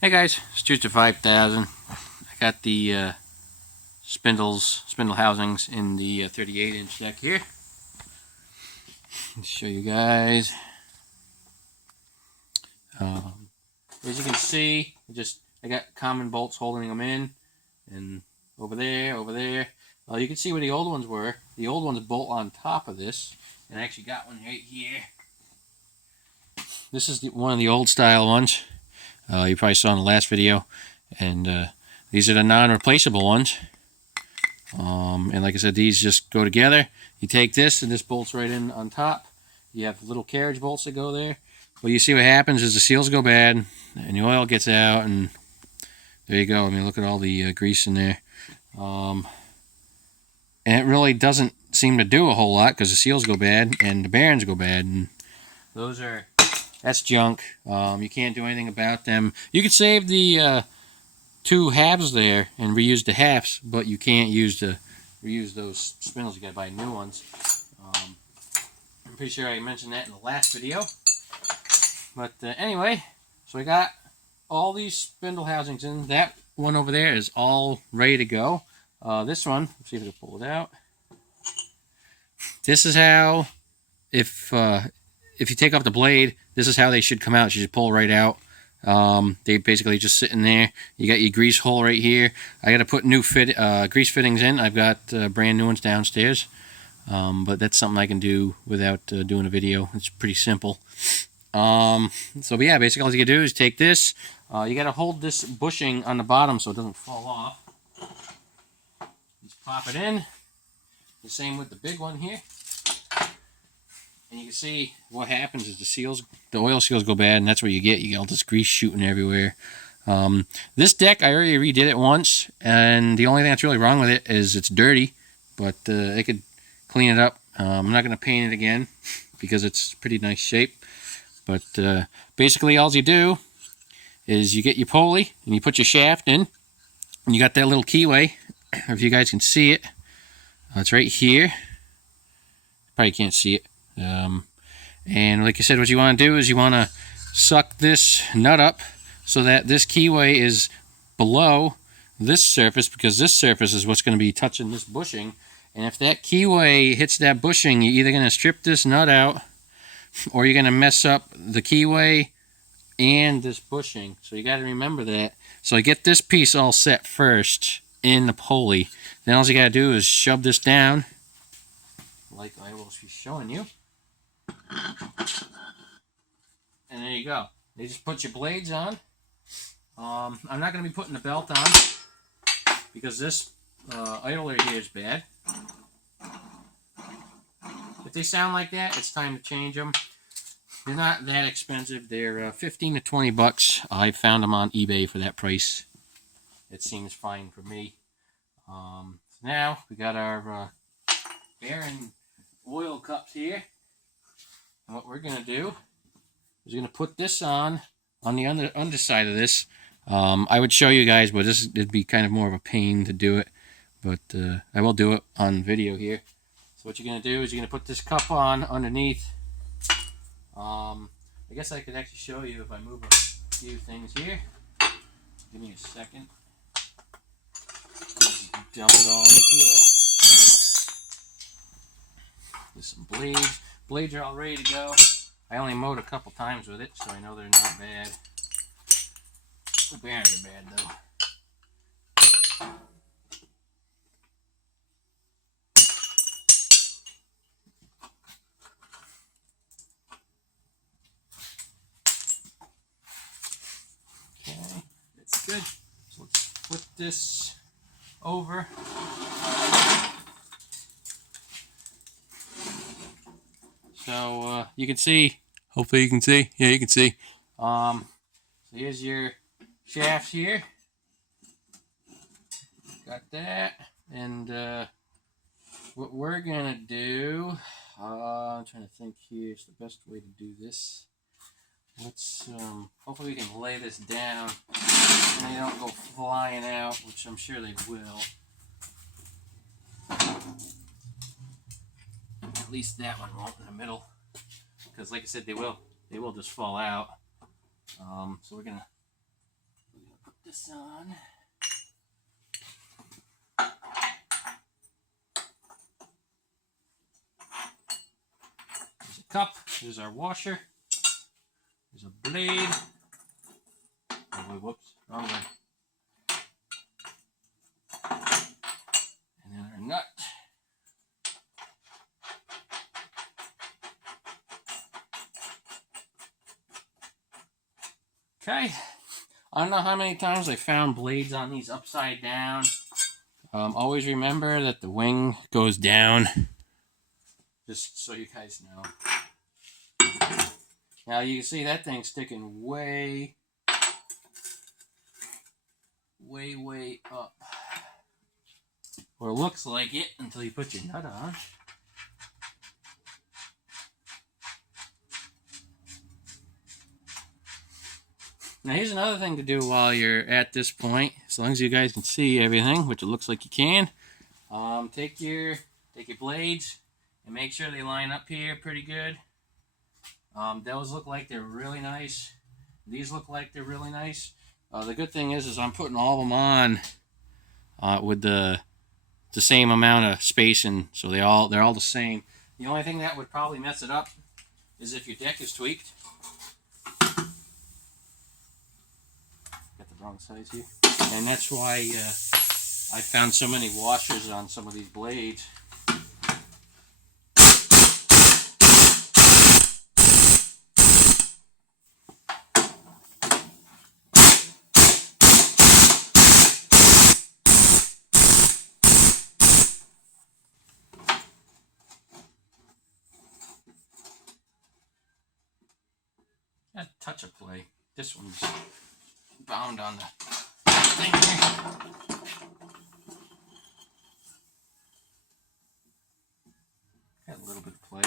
Hey guys, Stutzzer 5000. I got the spindle housings in the 38-inch deck here. Let me show you guys. As you can see, I got common bolts holding them in, and over there. You can see where the old ones were. The old ones bolt on top of this, and I actually got one right here. This is one of the old style ones. You probably saw in the last video, and these are the non-replaceable ones. And like I said, these just go together. You take this, and this bolts right in on top. You have little carriage bolts that go there. Well, you see what happens is the seals go bad, and the oil gets out, and there you go. I mean, look at all the grease in there. And it really doesn't seem to do a whole lot because the seals go bad and the bearings go bad, and that's junk. You can't do anything about them. You could save the two halves there and reuse the halves, but you can't reuse those spindles. You gotta buy new ones. I'm pretty sure I mentioned that in the last video. But anyway, so I got all these spindle housings in. That one over there is all ready to go. This one, let's see if I can pull it out. This is how, if you take off the blade, this is how they should come out. You should pull right out. They basically just sit in there. You got your grease hole right here. I got to put new grease fittings in. I've got brand new ones downstairs, but that's something I can do without doing a video. It's pretty simple. But yeah, basically all you can do is take this. You got to hold this bushing on the bottom so it doesn't fall off. Just pop it in. The same with the big one here. And you can see what happens is the oil seals go bad, and that's what you get. You get all this grease shooting everywhere. This deck, I already redid it once, and the only thing that's really wrong with it is it's dirty, but I could clean it up. I'm not going to paint it again because it's pretty nice shape. But basically all you do is you get your pulley, and you put your shaft in, and you got that little keyway. If you guys can see it, it's right here. Probably can't see it. And like I said, what you want to do is you want to suck this nut up so that this keyway is below this surface, because this surface is what's going to be touching this bushing. And if that keyway hits that bushing, you're either going to strip this nut out or you're going to mess up the keyway and this bushing. So you got to remember that. So I get this piece all set first in the pulley. Then all you got to do is shove this down like I will be showing you. And there you go. You just put your blades on. I'm not going to be putting the belt on because this idler here is bad. If they sound like that, it's time to change them. They're not that expensive. They're 15 to 20 bucks. I found them on eBay for that price. It seems fine for me. So now we got our bearing oil cups here. And what we're going to do is we're going to put this on the underside of this. I would show you guys, but it'd be kind of more of a pain to do it. But I will do it on video here. So what you're going to do is you're going to put this cup on underneath. I guess I could actually show you if I move a few things here. Give me a second. Dump it all on the floor. There's some blades. Blades are all ready to go. I only mowed a couple times with it, so I know they're not bad. The bearings are bad though. Okay, that's good. So let's flip this over. So you can see, hopefully you can see, yeah, you can see. So here's your shafts here. Got that. And what we're gonna do, I'm trying to think here, it's the best way to do this. Let's, hopefully we can lay this down and they don't go flying out, which I'm sure they will. At least that one won't in the middle, because like I said, they will just fall out. So we're gonna this on. There's a cup. There's our washer. There's a blade. Oh, wait, whoops, wrong way. And then our nut. Okay. I don't know how many times I found blades on these upside down. Always remember that the wing goes down. Just so you guys know. Now you can see that thing sticking way up. Or it looks like it until you put your nut on. Now here's another thing to do while you're at this point, as long as you guys can see everything, which it looks like you can. Take your blades and make sure they line up here pretty good. Those look like they're really nice. These look like they're really nice. The good thing is I'm putting all of them on with the same amount of spacing, so they're all the same. The only thing that would probably mess it up is if your deck is tweaked. Got the wrong size here, and that's why I found so many washers on some of these blades. A touch of play. This one's bound on the thing here. Got a little bit of play.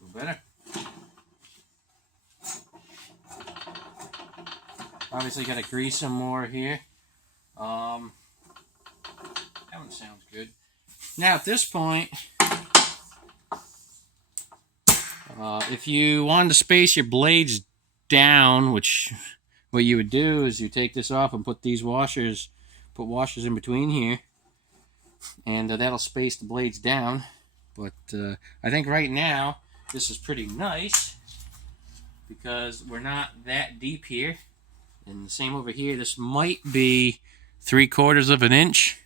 A little better. Obviously got to grease some more here. That one sounds good. Now at this point, if you wanted to space your blades down, which what you would do is you take this off and put washers in between here, and that'll space the blades down. But I think right now this is pretty nice because we're not that deep here. And the same over here, this might be 3/4 of an inch.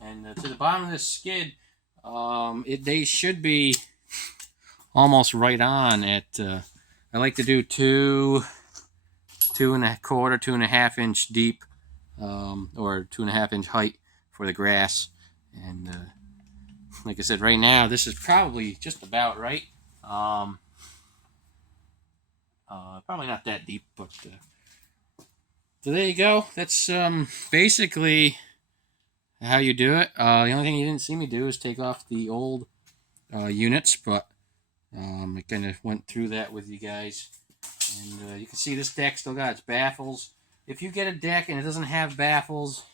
And to the bottom of this skid, they should be almost right on at, I like to do 2 1/4, 2.5 inch deep, or 2.5 inch height for the grass. And like I said, right now, this is probably just about right. Probably not that deep, but so there you go. That's basically how you do it. The only thing you didn't see me do is take off the old units, but I kind of went through that with you guys. And you can see this deck still got its baffles. If you get a deck and it doesn't have baffles,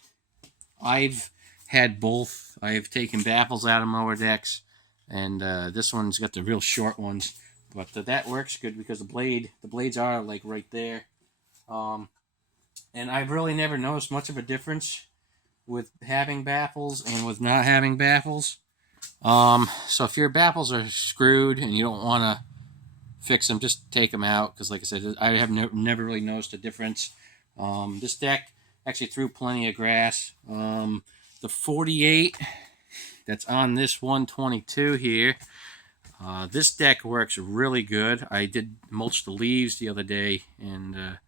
I've had both. I've taken baffles out of mower decks, and this one's got the real short ones. But that works good because the blades are like right there. And I've really never noticed much of a difference with having baffles and with not having baffles. So if your baffles are screwed and you don't want to fix them, just take them out, because like I said, I have never really noticed a difference. This deck actually threw plenty of grass. The 48 that's on this 122 here, this deck works really good. I did mulch the leaves the other day, and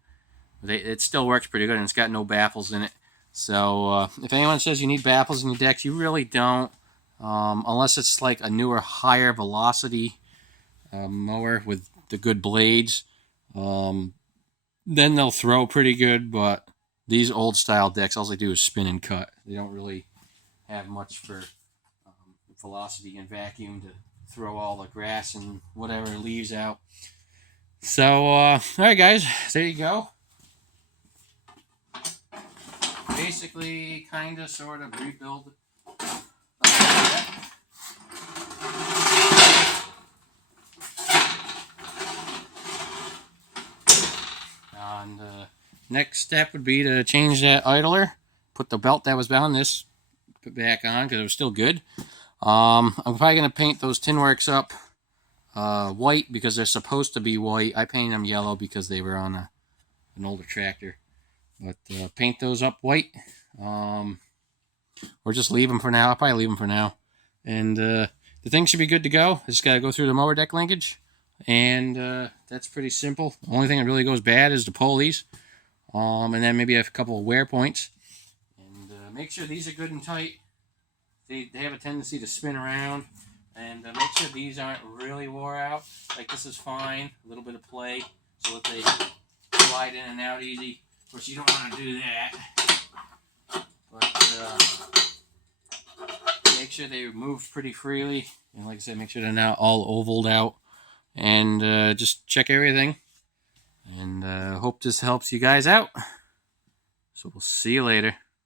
it still works pretty good, and it's got no baffles in it. So if anyone says you need baffles in your decks, you really don't, unless it's like a newer, higher velocity mower with the good blades. Then they'll throw pretty good, but these old style decks, all they do is spin and cut. They don't really have much for velocity and vacuum to throw all the grass and whatever leaves out. So, all right, guys, there you go. Basically, kind of, sort of rebuild. And next step would be to change that idler, put the belt that was bound this back on because it was still good. I'm probably going to paint those tin works up white because they're supposed to be white. I painted them yellow because they were on an older tractor. But paint those up white. Or just leave them for now. I'll probably leave them for now. And the thing should be good to go. I just got to go through the mower deck linkage. And that's pretty simple. The only thing that really goes bad is the pulleys. And then maybe a couple of wear points. And make sure these are good and tight. They have a tendency to spin around. And make sure these aren't really wore out. Like this is fine. A little bit of play so that they slide in and out easy. Of course, you don't want to do that. But make sure they move pretty freely. And like I said, make sure they're not all ovaled out. And just check everything. And hope this helps you guys out. So we'll see you later.